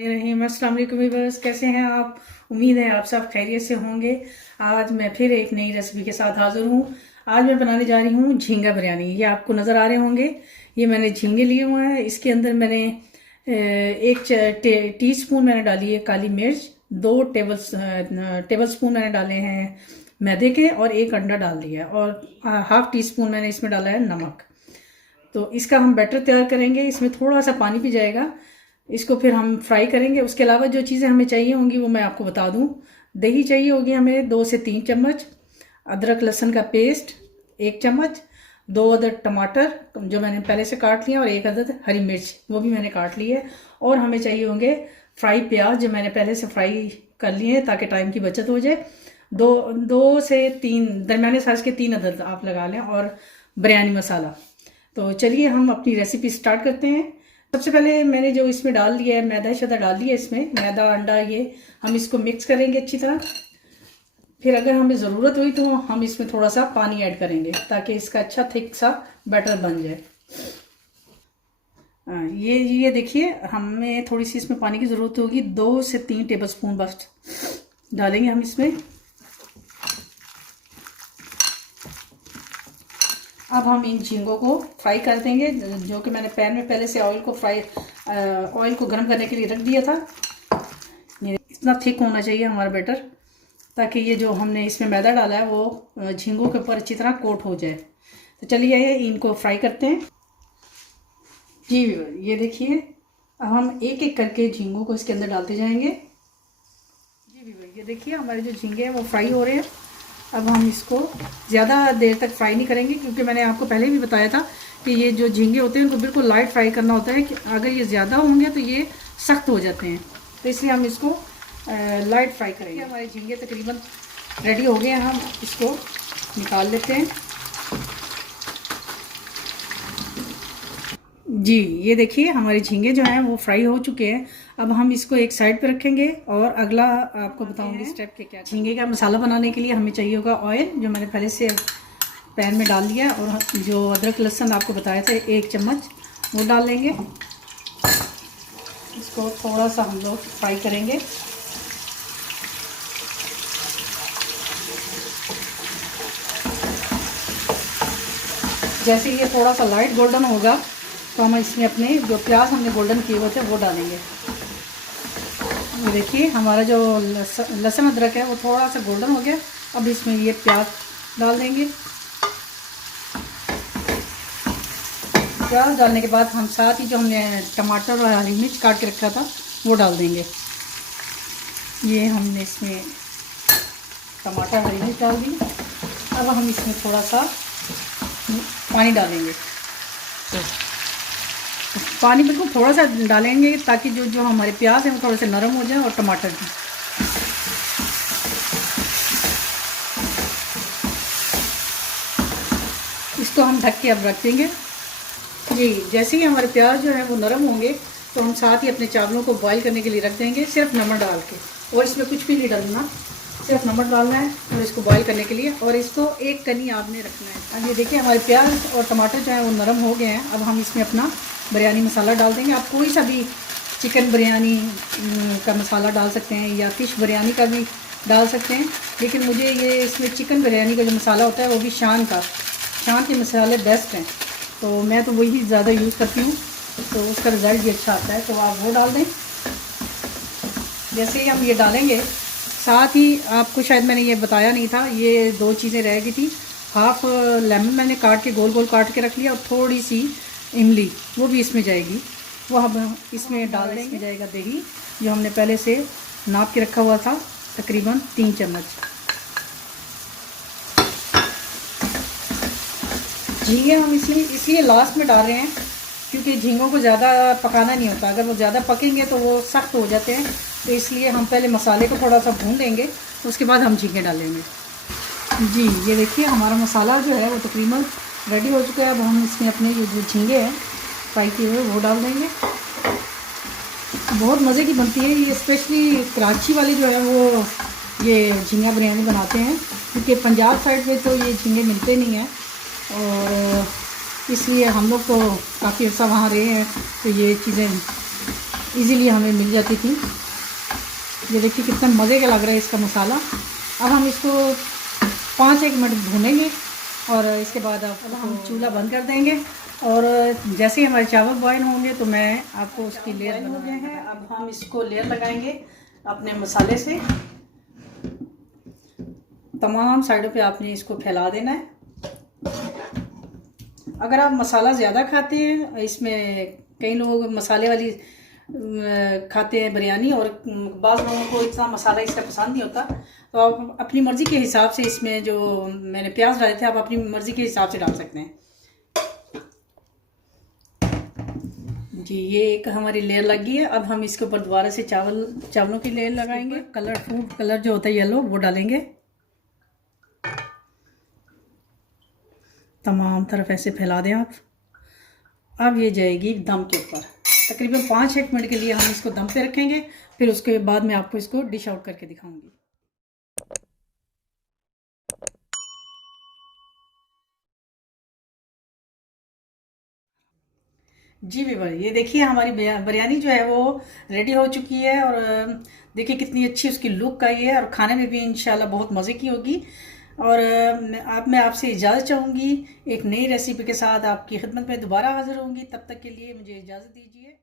रहीम अस्सलाम वालेकुम व्यूअर्स, कैसे हैं आप। उम्मीद है आप सब खैरियत से होंगे। आज मैं फिर एक नई रेसिपी के साथ हाजिर हूँ। आज मैं बनाने जा रही हूँ झींगा बिरयानी। ये आपको नज़र आ रहे होंगे, ये मैंने झींगे लिए हुए हैं। इसके अंदर मैंने एक टीस्पून मैंने डाली है काली मिर्च, 2 टेबल स्पून मैंने डाले हैं मैदे के, और एक अंडा डाल दिया, और हाफ टी स्पून मैंने इसमें डाला है नमक। तो इसका हम बैटर तैयार करेंगे। इसमें थोड़ा सा पानी भी जाएगा। इसको फिर हम फ्राई करेंगे। उसके अलावा जो चीज़ें हमें चाहिए होंगी वो मैं आपको बता दूं। दही चाहिए होगी हमें 2 से 3 चम्मच, अदरक लहसुन का पेस्ट 1 चम्मच, 2 अदद टमाटर जो मैंने पहले से काट लिया, और 1 अदद हरी मिर्च वो भी मैंने काट ली है। और हमें चाहिए होंगे फ्राई प्याज जो मैंने पहले से फ्राई कर लिए हैं ताकि टाइम की बचत हो जाए। दो से 3 दरमियाने साइज के 3 अदद आप लगा लें, और बिरयानी मसाला। तो चलिए हम अपनी रेसिपी स्टार्ट करते हैं। सबसे पहले मैंने जो इसमें डाल दिया है मैदा शदा डाल दिया, इसमें मैदा अंडा, ये हम इसको मिक्स करेंगे अच्छी तरह। फिर अगर हमें ज़रूरत हुई तो हम इसमें थोड़ा सा पानी ऐड करेंगे ताकि इसका अच्छा थिक सा बैटर बन जाए। ये देखिए, हमें थोड़ी सी इसमें पानी की ज़रूरत होगी। 2 से 3 टेबल स्पून बस डालेंगे हम इसमें। अब हम इन झींगों को फ्राई कर देंगे, जो कि मैंने पैन में पहले से ऑयल को गर्म करने के लिए रख दिया था। ये इतना थिक होना चाहिए हमारा बैटर, ताकि ये जो हमने इसमें मैदा डाला है वो झींगों के ऊपर अच्छी तरह कोट हो जाए। तो चलिए इनको फ्राई करते हैं। जी ये देखिए, अब हम एक एक करके झींगों को इसके अंदर डालते जाएंगे। जी ये देखिए, हमारे जो झींगे हैं वो फ्राई हो रहे हैं। अब हम इसको ज़्यादा देर तक फ्राई नहीं करेंगे, क्योंकि मैंने आपको पहले भी बताया था कि ये जो झींगे होते हैं उनको बिल्कुल लाइट फ्राई करना होता है। कि अगर ये ज़्यादा होंगे तो ये सख्त हो जाते हैं, तो इसलिए हम इसको लाइट फ्राई करेंगे। हमारे झींगे तकरीबन रेडी हो गए हैं, हम इसको निकाल लेते हैं। जी ये देखिए, हमारे झींगे जो हैं वो फ्राई हो चुके हैं। अब हम इसको एक साइड पे रखेंगे, और अगला आपको बताऊंगी स्टेप के क्या। झींगे का मसाला बनाने के लिए हमें चाहिए होगा ऑयल, जो मैंने पहले से पैन में डाल दिया, और जो अदरक लहसुन आपको बताए थे 1 चम्मच वो डाल लेंगे। इसको थोड़ा सा हम लोग फ्राई करेंगे। जैसे ये थोड़ा सा लाइट गोल्डन होगा तो हम इसमें अपने जो प्याज हमने गोल्डन किए हुए थे वो डालेंगे। ये देखिए, हमारा जो लहसुन अदरक है वो थोड़ा सा गोल्डन हो गया। अब इसमें ये प्याज डाल देंगे। प्याज डालने के बाद हम साथ ही जो हमने टमाटर और हरी मिर्च काट के रखा था वो डाल देंगे। ये हमने इसमें टमाटर हरी मिर्च डाल दी। अब हम इसमें थोड़ा सा पानी डालेंगे। पानी बिल्कुल थोड़ा सा डालेंगे ताकि जो हमारे प्याज हैं वो थोड़े से नरम हो जाए, और टमाटर भी। इसको हम ढक के अब रख देंगे। जी जैसे ही हमारे प्याज जो है वो नरम होंगे तो हम साथ ही अपने चावलों को बॉईल करने के लिए रख देंगे, सिर्फ नमक डाल के। और इसमें कुछ भी नहीं डालना, सिर्फ नमक डालना है और इसको बॉईल करने के लिए, और इसको एक कनी आग में रखना है। अब ये देखिए, हमारे प्याज और टमाटर जो है वो नरम हो गए हैं। अब हम इसमें अपना बिरयानी मसाला डाल देंगे। आप कोई सा भी चिकन बिरयानी का मसाला डाल सकते हैं, या फ़िश बिरयानी का भी डाल सकते हैं, लेकिन मुझे ये इसमें चिकन बिरयानी का जो मसाला होता है वो भी शान के मसाले बेस्ट हैं, तो मैं तो वही ज़्यादा यूज़ करती हूँ, तो उसका रिज़ल्ट भी अच्छा आता है। तो आप वो डाल दें। जैसे ही हम ये डालेंगे, साथ ही आपको शायद मैंने ये बताया नहीं था, ये 2 चीज़ें रह गई थी। हाफ लेमन मैंने काट के गोल गोल काट के रख लिया, और थोड़ी सी इमली वो भी इसमें जाएगी, वो हम इसमें डाल देंगे। इसमें जाएगा दही, जो हमने पहले से नाप के रखा हुआ था, तकरीबन 3 चम्मच। झींगे हम इसलिए लास्ट में डाल रहे हैं, क्योंकि झींगों को ज़्यादा पकाना नहीं होता। अगर वो ज़्यादा पकेंगे तो वो सख्त हो जाते हैं, तो इसलिए हम पहले मसाले को थोड़ा सा भून लेंगे, उसके बाद हम झींगे डालेंगे। जी ये देखिए, हमारा मसाला जो है वो तकरीबन रेडी हो चुका है। अब हम इसमें अपने ये जो झींगे हैं फ्राई किए हुए वो डाल देंगे। बहुत मज़े की बनती है ये, स्पेशली कराची वाले जो है वो ये झींगा बिरयानी बनाते हैं, क्योंकि पंजाब साइड पे तो ये झींगे मिलते नहीं हैं, और इसलिए हम लोग तो काफ़ी अर्सा वहाँ रहे हैं, तो ये चीज़ें इजीली हमें मिल जाती थी। ये देखिए कितना मज़े का लग रहा है इसका मसाला। अब हम इसको 5-1 मिनट भूनेंगे और इसके बाद अब हम चूल्हा बंद कर देंगे। और जैसे ही हमारे चावल बॉयल होंगे तो मैं आपको उसकी लेयर बना गए हैं। अब हम इसको लेयर लगाएंगे अपने मसाले से। तमाम साइडों पे आपने इसको फैला देना है। अगर आप मसाला ज़्यादा खाते हैं, इसमें कई लोग मसाले वाली खाते हैं बिरयानी, और बाज़ लोगों को इतना मसाला इसका पसंद नहीं होता, तो आप अपनी मर्ज़ी के हिसाब से इसमें जो मैंने प्याज डाले थे आप अपनी मर्ज़ी के हिसाब से डाल सकते हैं। जी, ये एक हमारी लेयर लगी है। अब हम इसके ऊपर दोबारा से चावलों की लेयर लगाएंगे। कलर फूड कलर जो होता है येलो, वो डालेंगे। तमाम तरफ ऐसे फैला दें आप। अब ये जाएगी दम के ऊपर। तकरीबन 5-1 मिनट के लिए हम इसको दम पे रखेंगे, फिर उसके बाद मैं आपको इसको डिश आउट करके दिखाऊंगी। जी व्यूअर, ये देखिए हमारी बिरयानी जो है वो रेडी हो चुकी है। और देखिए कितनी अच्छी उसकी लुक आई है, और खाने में भी इंशाल्लाह बहुत मज़े की होगी। और मैं आपसे इजाज़त चाहूँगी। एक नई रेसिपी के साथ आपकी खिदमत में दोबारा हाजिर होंगी। तब तक के लिए मुझे इजाज़त दीजिए।